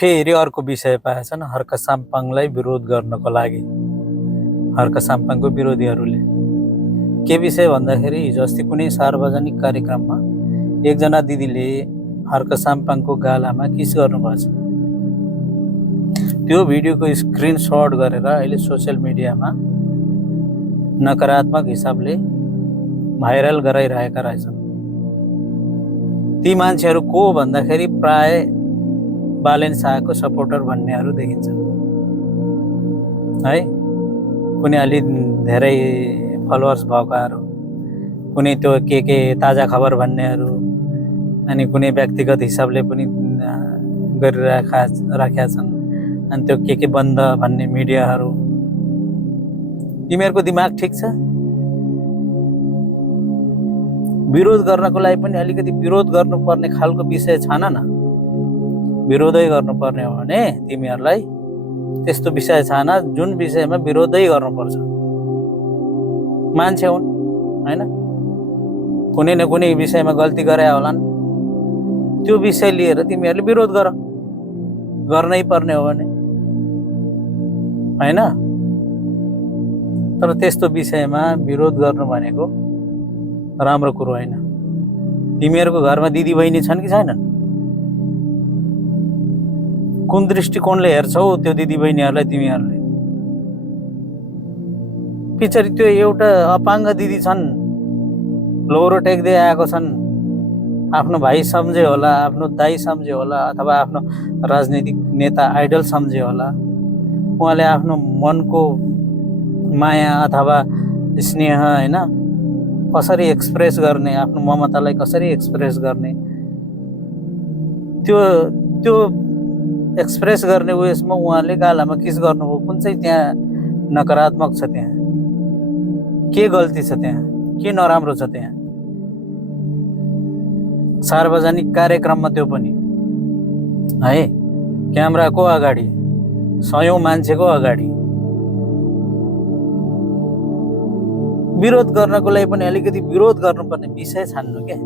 फेरि अर्को विषय पाएछन् हर्क साम्पाङलाई विरोध गर्नको लागि। हर्क साम्पाङको विरोधीहरूले के विषय भन्दाखेरि हिजो अस्ति कुनै सार्वजनिक कार्यक्रममा एकजना दिदीले हर्क साम्पाङको गालामा किस गर्नुभएछ। त्यो भिडियोको स्क्रिनसट गरेर अहिले सोसियल मिडियामा नकारात्मक हिसाबले भाइरल गराइरहेका रहेछन्। ती मान्छेहरू को भन्दाखेरि प्राय बालेन शाहको सपोर्टर भन्नेहरू देखिन्छन् है। कुनै अलि धेरै फलोवर्स भएकाहरू, कुनै त्यो के ताजा खबर भन्नेहरू, अनि कुनै व्यक्तिगत हिसाबले पनि गरिराखेका छन्, अनि त्यो के बन्द भन्ने मिडियाहरू। तिमीहरूको दिमाग ठिक छ? विरोध गर्नको लागि पनि अलिकति विरोध गर्नुपर्ने खालको विषय छैन न। विरोधै गर्नुपर्ने हो भने तिमीहरूलाई त्यस्तो विषय छैन जुन विषयमा विरोधै गर्नुपर्छ। मान्छे हुन् होइन, कुनै न कुनै विषयमा गल्ती गरे होलान्, त्यो विषय लिएर तिमीहरूले विरोध गर्नै पर्ने हो भने होइन। तर त्यस्तो विषयमा विरोध गर्नु भनेको राम्रो कुरो होइन। तिमीहरूको घरमा दिदी बहिनी छन् कि छैनन्? कुन दृष्टिकोणले हेर्छौ त्यो दिदी बहिनीहरूलाई तिमीहरूले? पछाडि त्यो एउटा अपाङ्ग दिदी छन्, लौरो टेक्दै आएको छन्, आफ्नो भाइ सम्झे होला, आफ्नो दाइ सम्झे होला, अथवा आफ्नो राजनीतिक नेता आइडल सम्झे होला। उहाँले आफ्नो मनको माया अथवा स्नेह होइन कसरी एक्सप्रेस गर्ने, आफ्नो ममतालाई कसरी एक्सप्रेस गर्ने, त्यो एक्सप्रेस गर्ने उयसमा उहाँले गालामा किस गर्नुभयो। कुन चाहिँ त्यहाँ नकारात्मक छ? त्यहाँ के गल्ती छ? त्यहाँ के नराम्रो छ? त्यहाँ सार्वजनिक कार्यक्रममा, त्यो पनि है क्यामेराको अगाडि, 100औं मान्छेको अगाडि विरोध गर्नको लागि पनि अलिकति विरोध गर्नुपर्ने विषय छान्नु के?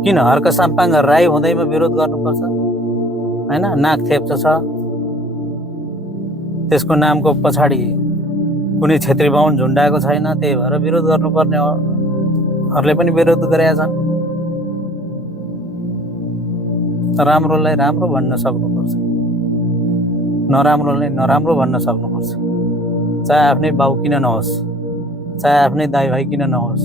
किन हर्क साम्पाङ राई हुँदैमा विरोध गर्नुपर्छ होइन? नाक थेप्चो छ, त्यसको नामको पछाडि कुनै क्षेत्री बाहुन झुन्डाएको छैन, त्यही भएर विरोध गर्नुपर्ने हो। हरूले पनि विरोध गरेका छन्। राम्रोलाई राम्रो भन्न सक्नुपर्छ, नराम्रोलाई नराम्रो भन्न सक्नुपर्छ। चाहे आफ्नै बाउ किन नहोस्, चाहे आफ्नै दाइ भाइ किन नहोस्।